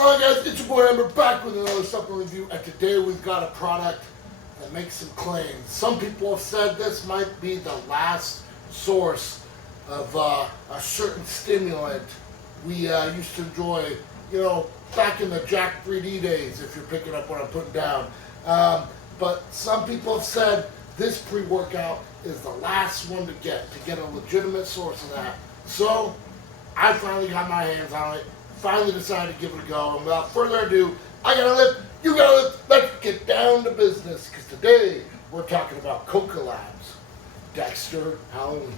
on guys, it's your boy Amber back with another supplement review, and today we've got a product that makes some claims. Some people have said this might be the last source of a certain stimulant we used to enjoy, back in the Jack 3D days, if you're picking up what I'm putting down. But some people have said this pre-workout is the last one to get a legitimate source of that. So I finally got my hands on it. Finally decided to give it a go, and without further ado, I gotta lift, you gotta lift, let's get down to business, because today we're talking about Coca Labs Dexter Halloween.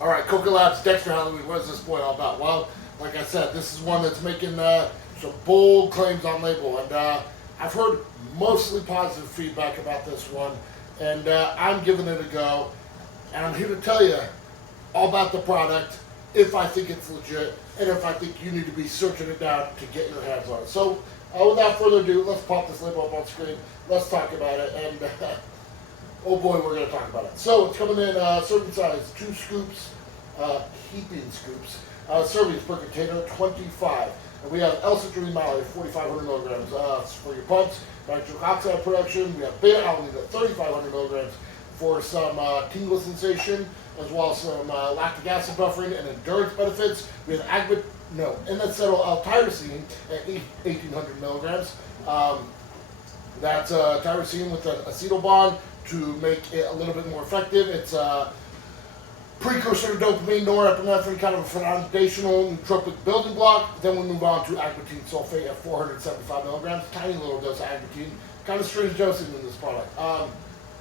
Alright, Coca Labs Dexter Halloween, what is this boy all about? Well, like I said, this is one that's making some bold claims on label, and I've heard mostly positive feedback about this one, and I'm giving it a go, and I'm here to tell you all about the product, if I think it's legit, and if I think you need to be searching it down to get your hands on it. So, without further ado, let's pop this label up on screen, let's talk about it, and oh boy, we're going to talk about it. So, it's coming in serving size, 2 scoops, heaping scoops, servings per container, 25. And we have L-citrulline malate, 4,500 milligrams for your pumps, nitric oxide production. We have beta-alanine at 3,500 milligrams for some tingle sensation, as well as some lactic acid buffering and endurance benefits. We have N-acetyl L-tyrosine at 1,800 milligrams. That's tyrosine with an acetyl bond to make it a little bit more effective. It's precursor to dopamine, norepinephrine, kind of a foundational nootropic building block. Then we move on to agmatine sulfate at 475 milligrams, tiny little dose of agmatine. Kind of strange dosing in this product.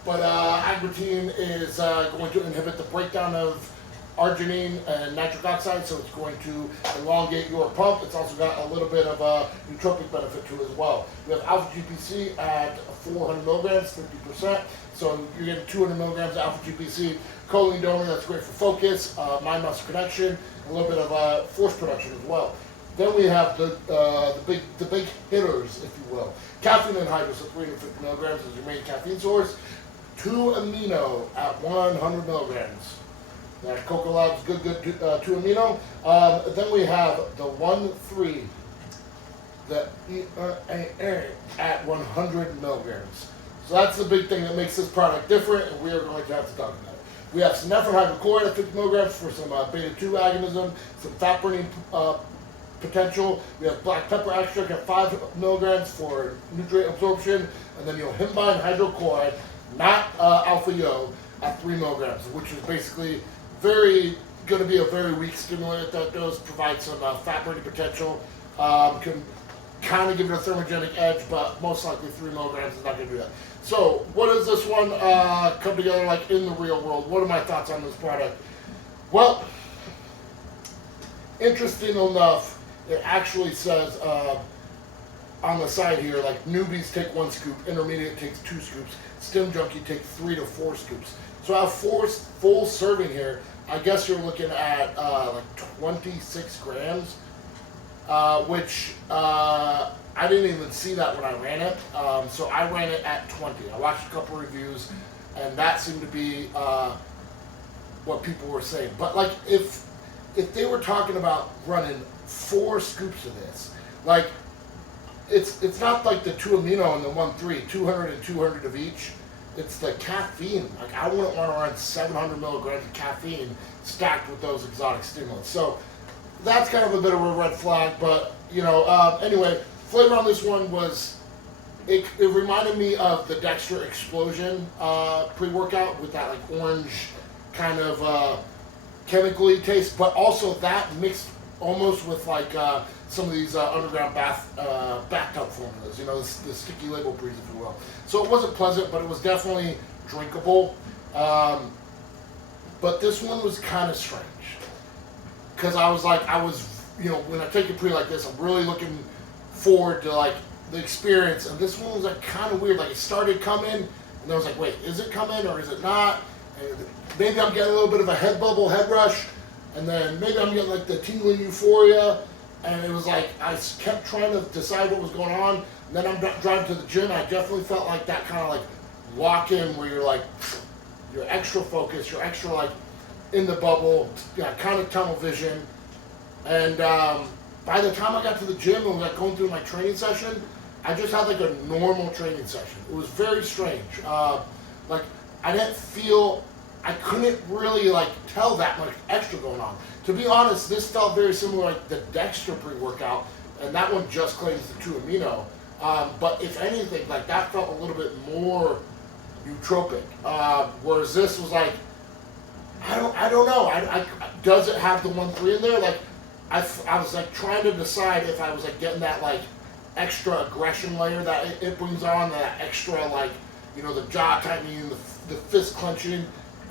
But agmatine is going to inhibit the breakdown of arginine and nitric oxide, so it's going to elongate your pump. It's also got a little bit of a nootropic benefit to it as well. We have alpha GPC at 400 milligrams, 50%. So you're getting 200 milligrams of alpha GPC. Choline donor, that's great for focus, mind-muscle connection, a little bit of force production as well. Then we have the big hitters, if you will. Caffeine anhydrous at 350 milligrams is your main caffeine source. 2-amino at 100 milligrams. That Coca Labs good 2-amino. Then we have the 1,3, the ERAA at 100 milligrams. So that's the big thing that makes this product different, and we are going to have to talk about it. We have synephrine hydrochloride at 50 milligrams for some beta-2 agonism, some fat burning potential. We have black pepper extract at 5 milligrams for nutrient absorption, and then yohimbine hydrochloride, not alpha-yo, at 3 milligrams, which is basically going to be a very weak stimulant at that dose, provide some fat burning potential, can kind of give it a thermogenic edge, but most likely 3 milligrams is not going to do that. So, what does this one come together like in the real world? What are my thoughts on this product? Well, interesting enough, it actually says on the side here, like newbies take 1 scoop, intermediate takes 2 scoops, stim junkie take 3 to 4 scoops. So I have 4 full serving here. I guess you're looking at like 26 grams, which I didn't even see that when I ran it. So I ran it at 20. I watched a couple reviews, and that seemed to be what people were saying. But like, if they were talking about running 4 scoops of this, like it's not like the 2-amino and the 1,3, 200 and 200 of each. It's the caffeine. Like, I wouldn't want to run 700 milligrams of caffeine stacked with those exotic stimulants. So that's kind of a bit of a red flag. But anyway, flavor on this one was it reminded me of the Dexter Explosion pre-workout with that like orange kind of chemically taste, but also that mixed almost with like some of these underground bathtub formulas, the sticky label breeze, if you will. So it wasn't pleasant, but it was definitely drinkable. But this one was kind of strange because I was, when I take a pre like this, I'm really looking forward to like the experience, and this one was like kind of weird. Like it started coming, and I was like, wait, is it coming or is it not? And maybe I'm getting a little bit of a head bubble, head rush, and then maybe I'm getting like the tingling euphoria. And it was like I kept trying to decide what was going on. And then I'm driving to the gym. I definitely felt like that kind of like walk in where you're like, you're extra focused, you're extra like in the bubble, kind of tunnel vision. And by the time I got to the gym and was like going through my training session, I just had like a normal training session. It was very strange. Like I couldn't really like tell that much extra going on. To be honest, this felt very similar like the Dexter pre-workout, and that one just claims the 2 amino. But if anything, like that felt a little bit more nootropic. Whereas this was like, I don't know. Does it have the 1-3 in there? Like, I was like trying to decide if I was like getting that like extra aggression layer that it brings on, that extra like, the jaw tightening, the fist clenching.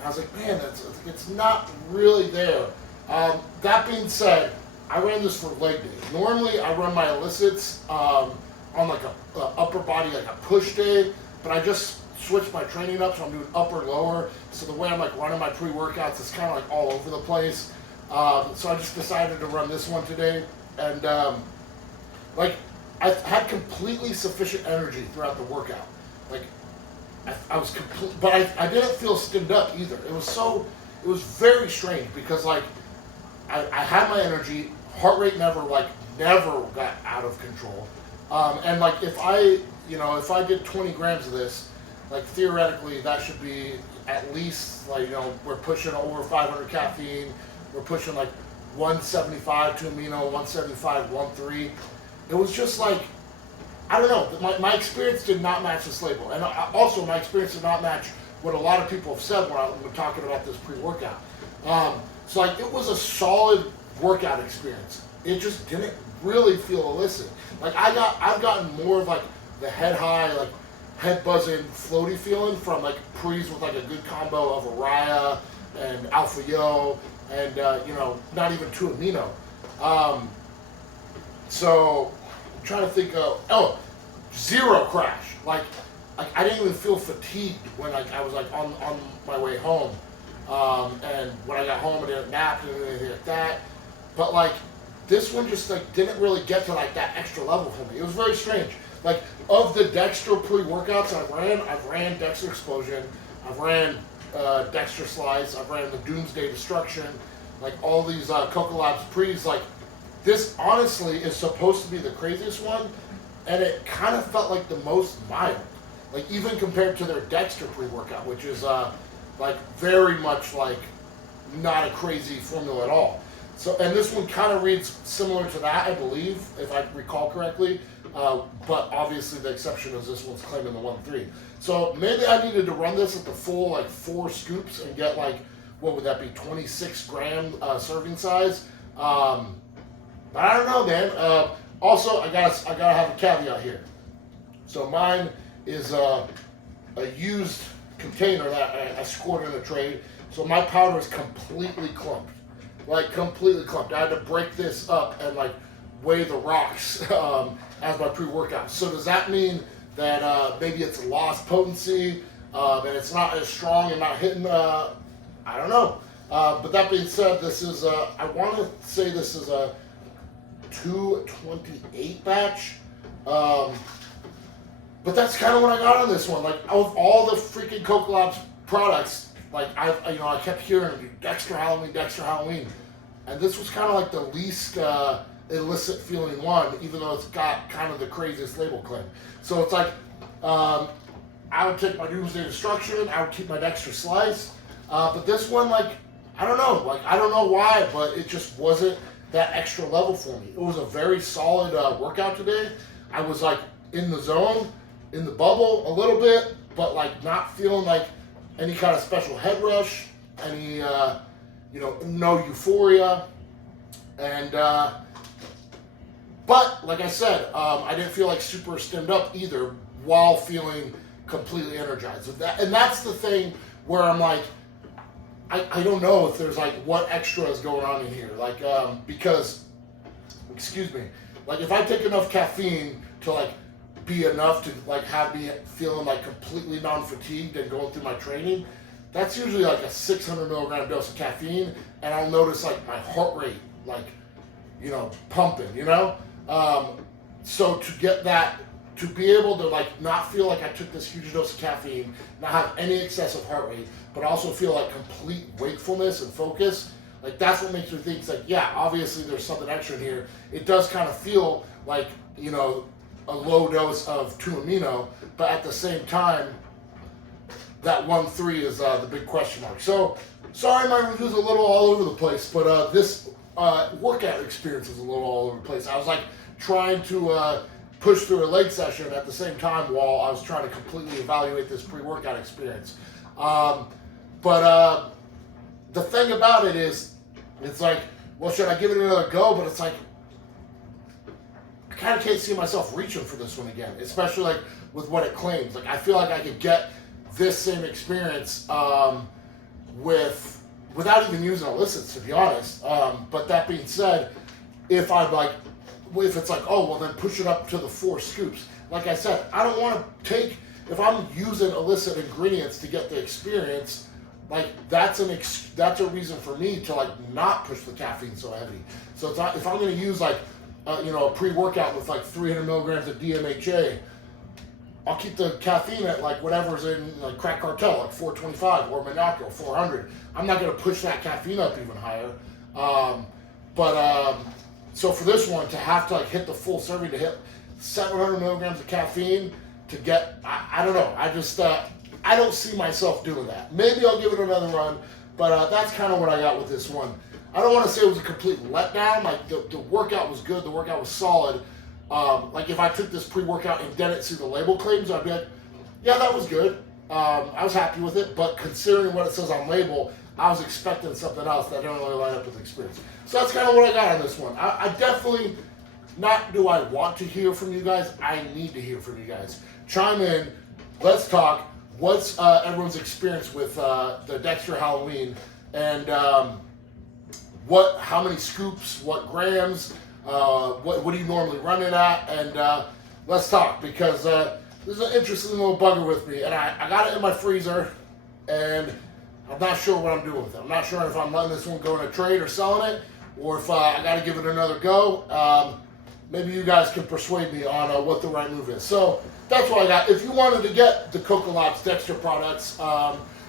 I was like, man, it's not really there. That being said, I ran this for leg day. Normally, I run my elicits on like a upper body, like a push day, but I just switched my training up, so I'm doing upper lower. So the way I'm like running my pre-workouts is kind of like all over the place. So I just decided to run this one today, and like I had completely sufficient energy throughout the workout. Like I was complete, but I didn't feel stimmed up either. It was very strange because like I had my energy, heart rate never got out of control, and like if I did 20 grams of this, like theoretically that should be at least like we're pushing over 500 caffeine, we're pushing like 175 2 amino, 175 1-3. It was just like, I don't know, my experience did not match this label, and also my experience did not match what a lot of people have said when we're talking about this pre-workout. So like it was a solid workout experience. It just didn't really feel illicit. Like I've gotten more of like the head high, like head buzzing, floaty feeling from like pre's with like a good combo of Araya and Alpha Yo and not even 2 amino. So I'm trying to think of zero crash. Like I didn't even feel fatigued when I was like on my way home. And when I got home I didn't nap and anything like that. But like this one just like didn't really get to like that extra level for me. It was very strange. Like of the Dexter pre-workouts I've ran Dexter Explosion, I've ran Dexter Slice, I've ran the Doomsday Destruction, like all these Coca Labs pre's. Like this honestly is supposed to be the craziest one, and it kind of felt like the most mild. Like even compared to their Dexter pre-workout, which is like very much like not a crazy formula at all. So, and this one kind of reads similar to that, I believe, if I recall correctly. But obviously the exception is this one's claiming the 1-3. So maybe I needed to run this at the full like 4 scoops and get like, what would that be, 26 gram serving size. But I don't know, man. Also, I gotta have a caveat here. So mine is a used container that I scored in a trade. So my powder is completely clumped. Like completely clumped. I had to break this up and like weigh the rocks as my pre-workout. So does that mean that maybe it's lost potency and it's not as strong and not hitting? I don't know. But that being said, this is I want to say this is a 228 batch. But that's kind of what I got on this one. Like of all the freaking Coca Labs products, like I kept hearing Dexter Halloween, and this was kind of like the least illicit feeling one, even though it's got kind of the craziest label claim. So it's like I would take my Doomsday Destruction, I would keep my Dexter Slice, but this one, like I don't know why, but it just wasn't that extra level for me. It was a very solid workout today. I was like in the zone, in the bubble a little bit, but like not feeling like any kind of special head rush, any no euphoria, And but like I said, I didn't feel like super stemmed up either, while feeling completely energized. And that's the thing where I'm like, I don't know if there's like what extra is going on in here, like because, excuse me, like if I take enough caffeine to like be enough to like have me feeling like completely non-fatigued and going through my training, that's usually like a 600 milligram dose of caffeine, and I'll notice like my heart rate like, you know, pumping, you know. So to get that, to be able to like not feel like I took this huge dose of caffeine, not have any excessive heart rate, but also feel like complete wakefulness and focus, like that's what makes me think it's like, yeah, obviously there's something extra in here. It does kind of feel like, you know, a low dose of 2-amino, but at the same time, that 1-3 is the big question mark. So sorry, my review's a little all over the place, but this workout experience is a little all over the place. I was like trying to push through a leg session at the same time while I was trying to completely evaluate this pre-workout experience. But the thing about it is, it's like, well, should I give it another go? But it's like, I kind of can't see myself reaching for this one again, especially like with what it claims. Like I feel like I could get this same experience without even using illicits, to be honest. But that being said, if it's like, oh, well then push it up to the 4 scoops. Like I said, I don't want to take, if I'm using illicit ingredients to get the experience, like that's a reason for me to like not push the caffeine so heavy. So it's not, if I'm going to use like, you know, a pre-workout with like 300 milligrams of DMHA, I'll keep the caffeine at like whatever's in like Crack Cartel, like 425, or Monaco, 400. I'm not going to push that caffeine up even higher. So for this one, to have to like hit the full serving, to hit 700 milligrams of caffeine to get, I don't know. I just, I don't see myself doing that. Maybe I'll give it another run, but that's kind of what I got with this one. I don't want to say it was a complete letdown. Like the workout was good. The workout was solid. Like if I took this pre-workout and didn't see the label claims, I'd be like, yeah, that was good. I was happy with it, but considering what it says on label, I was expecting something else that didn't really line up with the experience. So that's kind of what I got on this one. I definitely, not do I want to hear from you guys, I need to hear from you guys. Chime in, let's talk. What's everyone's experience with the Dexter Halloween, and how many scoops, what grams, what do you normally run it at, and let's talk, because this is an interesting little bugger with me, and I got it in my freezer, and I'm not sure what I'm doing with it. I'm not sure if I'm letting this one go in a trade or selling it, or if I got to give it another go. Maybe you guys can persuade me on what the right move is. So that's what I got. If you wanted to get the Coca-Lot's Dexter products,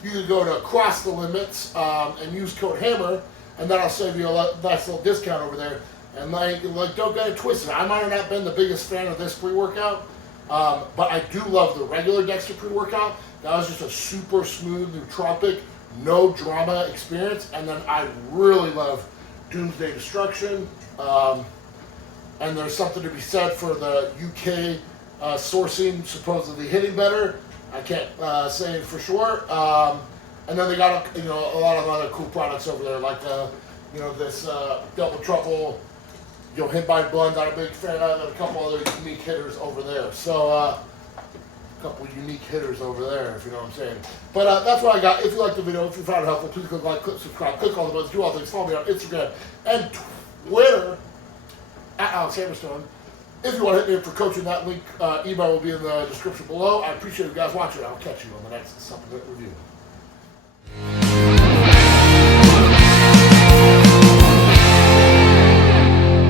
you can go to Cross the Limits and use code HAMMER, and then I'll save you a nice little discount over there. And like don't get it twisted. I might have not been the biggest fan of this pre-workout, but I do love the regular Dexter pre-workout. That was just a super smooth, nootropic, no drama experience. And then I really love Doomsday Destruction. And there's something to be said for the UK sourcing supposedly hitting better. I can't say for sure. And then they got a lot of other cool products over there, like this Double Trouble, Hit by Blend. I'm a big fan of, and a couple other unique hitters over there. So a couple unique hitters over there, if you know what I'm saying. But that's what I got. If you liked the video, if you found it helpful, please click like, click subscribe, click all the buttons, do all things. Follow me on Instagram and Twitter at Alex Hammerstone. If you want to hit me up for coaching, that link, email will be in the description below. I appreciate you guys watching. I'll catch you on the next supplement review.